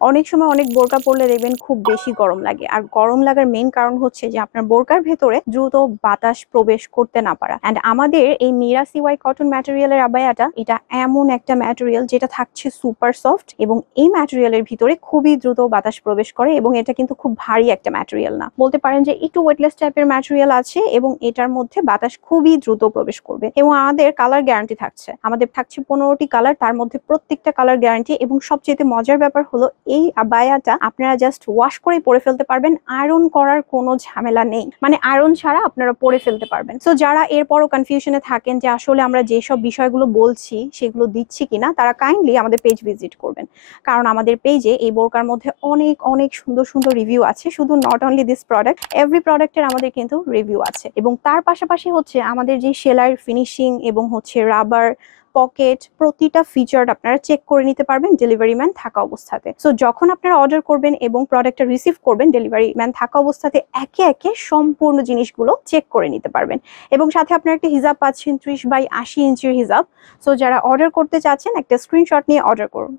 অনেক সময় অনেক বোরকা পরলে দেখবেন খুব বেশি গরম লাগে, আর গরম লাগার মেইন কারণ হচ্ছে যে আপনার বোরকার ভেতরে দ্রুত বাতাস প্রবেশ করতে না পারা। এন্ড আমাদের এই মীরা সিওয়াই কটন ম্যাটেরিয়ালের আবায়াটা এটা এমন একটা ম্যাটেরিয়াল যেটা থাকছে সুপার সফট, এবং এই ম্যাটেরিয়ালের ভিতরে খুবই দ্রুত বাতাস প্রবেশ করে, এবং এটা কিন্তু খুব ভারী একটা ম্যাটেরিয়াল না, বলতে পারেন যে একটু ওয়েটলেস টাইপের ম্যাটেরিয়াল আছে, এবং এটার মধ্যে বাতাস খুবই দ্রুত প্রবেশ করবে। এবং আমাদের কালার গ্যারান্টি থাকছে, আমাদের থাকছে 15টি কালার, তার মধ্যে প্রত্যেকটা কালার গ্যারান্টি। এবং সবচেয়ে মজার ব্যাপার হলো এই আবায়াটা আপনারা জাস্ট ওয়াশ করেই পরে ফেলতে পারবেন, আয়রন করার কোনো ঝামেলা নেই, মানে আয়রন ছাড়া আপনারা পরে ফেলতে পারবেন। সো যারা এরপরও কনফিউশনে থাকেন যে আসলে আমরা যেসব বিষয়গুলো বলছি সেগুলো দিচ্ছি কিনা, তারা কাইন্ডলি আমাদের পেজ ভিজিট করবেন, কারণ আমাদের পেজে এই বোরকার মধ্যে অনেক অনেক সুন্দর সুন্দর রিভিউ আছে। শুধু not only this product, every প্রোডাক্টের আমাদের কিন্তু রিভিউ আছে। এবং তার পাশাপাশি হচ্ছে আমাদের যে সেলাইয়ের ফিনিশিং এবং হচ্ছে রাবার পকেট, প্রতিটা ফিচার আপনারা চেক করে নিতে পারবেন ডেলিভারি ম্যান থাকা অবস্থাতে। সো যখন আপনারা অর্ডার করবেন এবং প্রোডাক্টটা রিসিভ করবেন, ডেলিভারি ম্যান থাকা অবস্থাতে একে একে সম্পূর্ণ জিনিসগুলো চেক করে নিতে পারবেন। এবং সাথে আপনারা একটা হিজাব পাচ্ছেন 30 বাই 80 ইঞ্চির হিজাব। সো যারা অর্ডার করতে চাচ্ছেন একটা স্ক্রিনশট নিয়ে অর্ডার করুন।